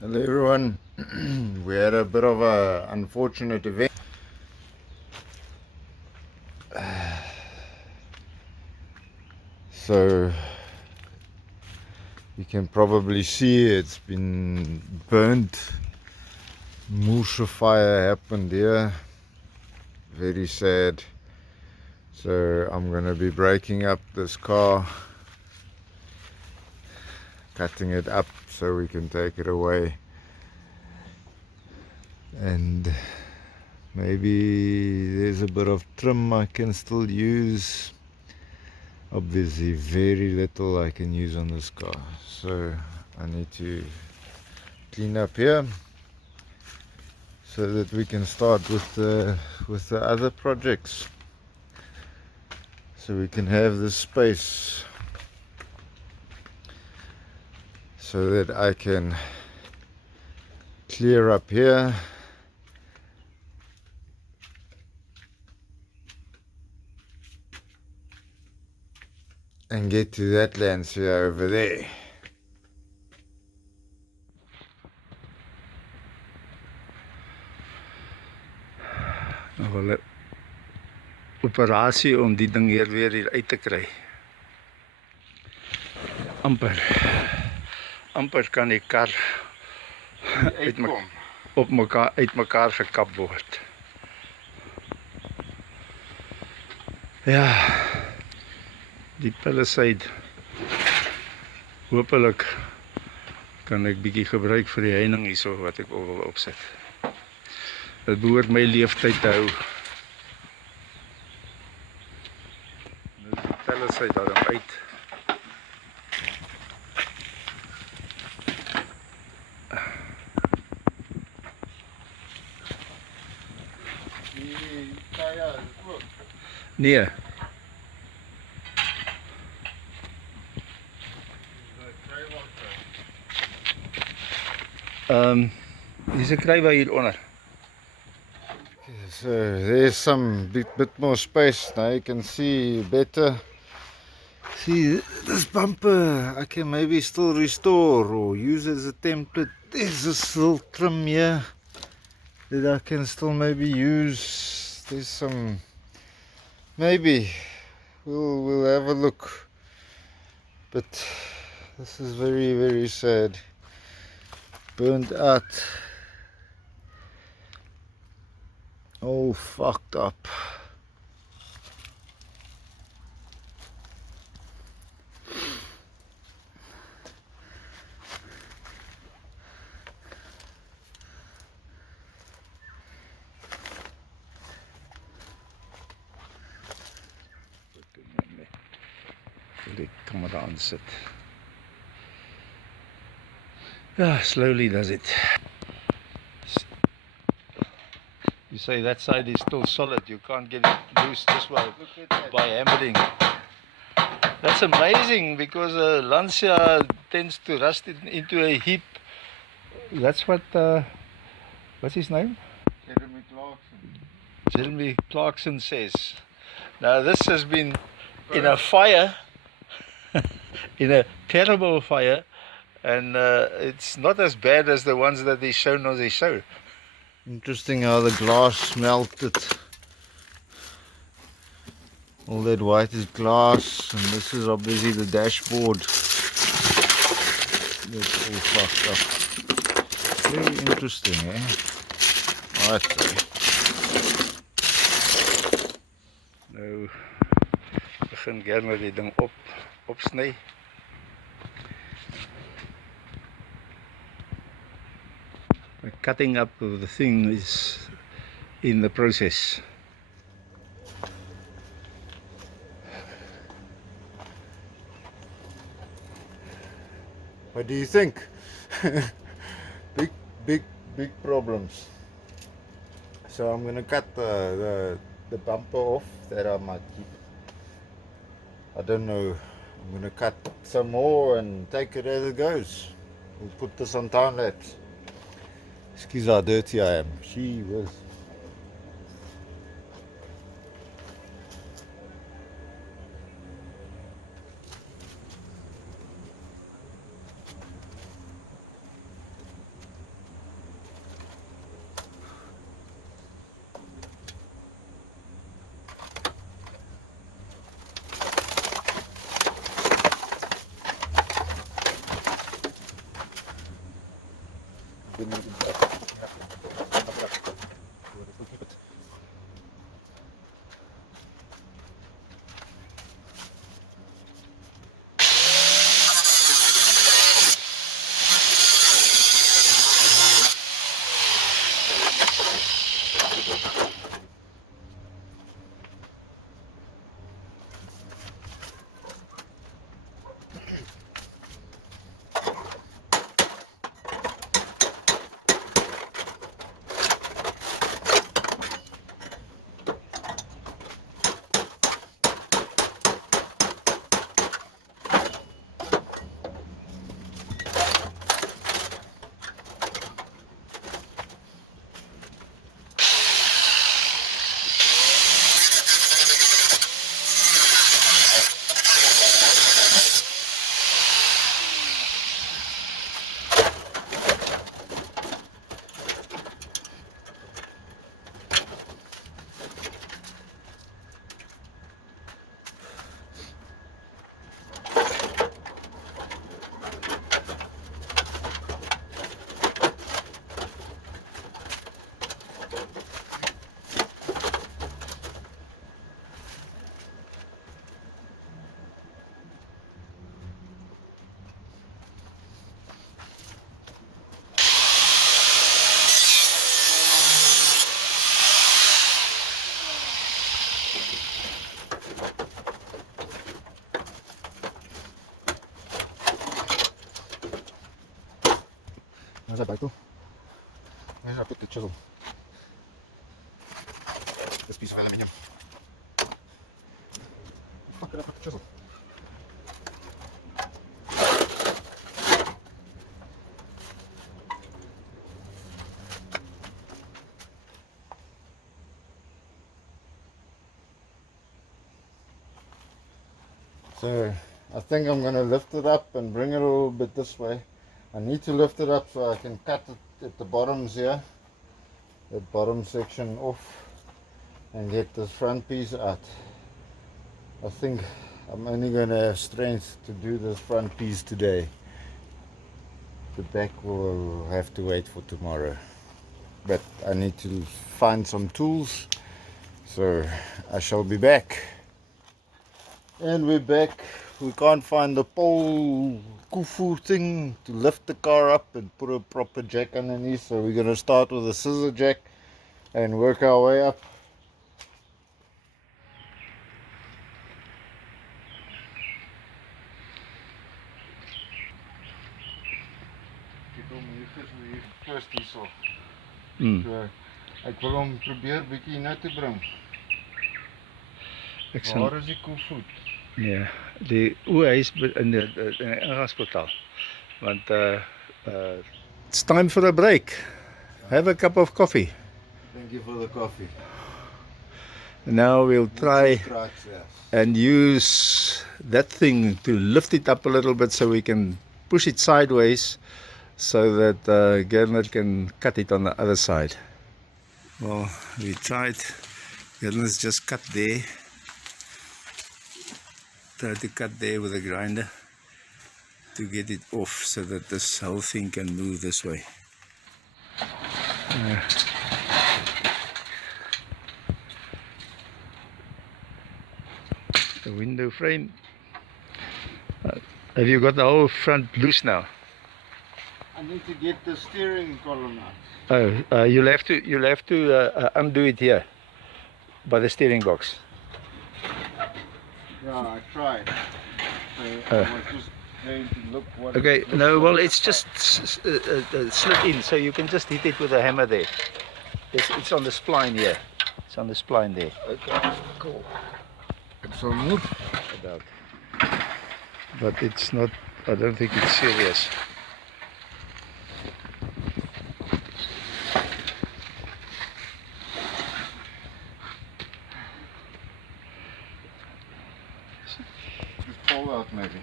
Hello everyone. We had a bit of a unfortunate event. So you can probably see it's been burnt. Moose fire happened here. Very sad. So I'm gonna be breaking up this car, cutting it up so we can take it away. And maybe there's a bit of trim I can still use. Obviously very little I can use on this car, so I need to clean up here so that we can start with the other projects, so we can have this space so that I can clear up here and get to that Lancia over there. Nog 'n operasie om die ding weer uit te kry. Amper kan die kar uit mekaar gekap word. Ja, die palisade. Hoopelik kan ek bietjie gebruik vir die heining hierso wat ek wil opset. Dit behoort my leeftyd te hou. Nou is die palisade daar uit. Nee. Dis 'n krywa hier onder. So there's some bit more space now. You can see better. See this bumper I can maybe still restore or use as a template. There's this little trim here that I can still maybe use. There's some, maybe we'll have a look, but this is very sad. Burnt out, all fucked up. Die camera aansit. Yeah, slowly does it. You say that side is still solid. You can't get it loose this way by hammering. That's amazing because Lancia tends to rust it into a heap. That's what, what's his name? Jeremy Clarkson says. Now this has been in a fire, in a terrible fire, and it's not as bad as the ones that they shown on the show. Interesting how the glass melted. All that white is glass, and this is obviously the dashboard. That's all fucked up. Very interesting, eh? I'd say. Nou begin gerne die ding opsny. The cutting up of the thing is in the process. What do you think? big problems. So I'm gonna cut the bumper off that I might keep. I don't know. I'm gonna cut some more and take it as it goes. We'll put this on time lapse. Excuse how dirty I am. She was. Where's that back? Where did I put the chisel? This piece of aluminium. Fuck, did I put the chisel? So I think I'm going to lift it up and bring it a little bit this way. I need to lift it up so I can cut it at the bottoms here, that bottom section off, and get this front piece out. I think I'm only going to have strength to do this front piece today. The back will have to wait for tomorrow. But I need to find some tools, so I shall be back. And we're back. We can't find the pole kufu thing to lift the car up and put a proper jack underneath, so we're going to start with a scissor jack and work our way up. First hierso. So ek wil hom probeer bietjie nou te bring. Waar is die koevoet? Ja, hy is in die ingangsportaal. Want it's time for a break. Have a cup of coffee. Thank you for the coffee. Now we'll try and use that thing to lift it up a little bit so we can push it sideways so that Gernot can cut it on the other side. Well, we tried. Gernot's just cut there. Try to cut there with a grinder to get it off so that this whole thing can move this way. The window frame. Have you got the whole front loose now? I need to get the steering column out. Oh, you'll have to undo it here by the steering box. Yeah, I tried. So I was just going to look what. Okay, no, well, it's just slid in, so you can just hit it with a hammer there. It's on the spline here. It's on the spline there. Okay, cool. It shall move. About. But it's not. I don't think it's serious. Pull out maybe.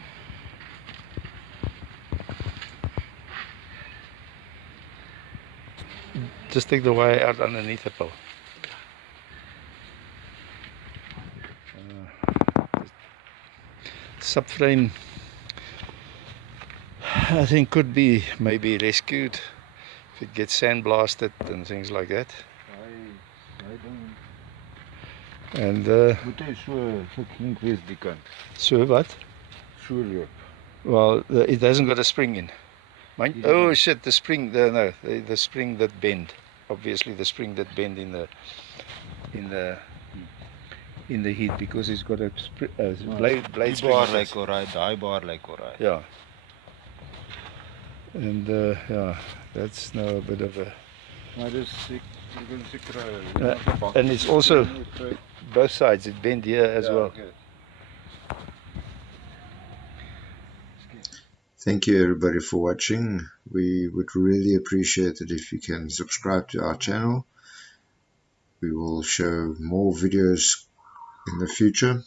Just take the wire out underneath the pole. Subframe, I think, could be maybe rescued if it gets sandblasted and things like that. I don't. And Moet hy so gekink wees die kant. so what? So loop. Well, it hasn't got a spring in. Mind, Is it oh not? shit, the spring, the spring that bend. Obviously the spring that bend in the heat, because it's got a blade Die spring. bar on it. lyk alright, daai bar lyk alright. Yeah. And yeah, that's now a bit of a... Maar dis ek kan seker and it's also both sides, it bend here as well. Okay. Thank you everybody for watching. We would really appreciate it if you can subscribe to our channel. We will show more videos in the future.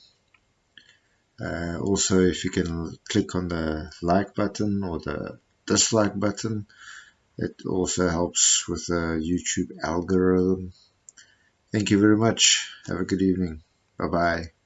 Also, if you can click on the like button or the dislike button, it also helps with the YouTube algorithm. Thank you very much. Have a good evening. Bye bye.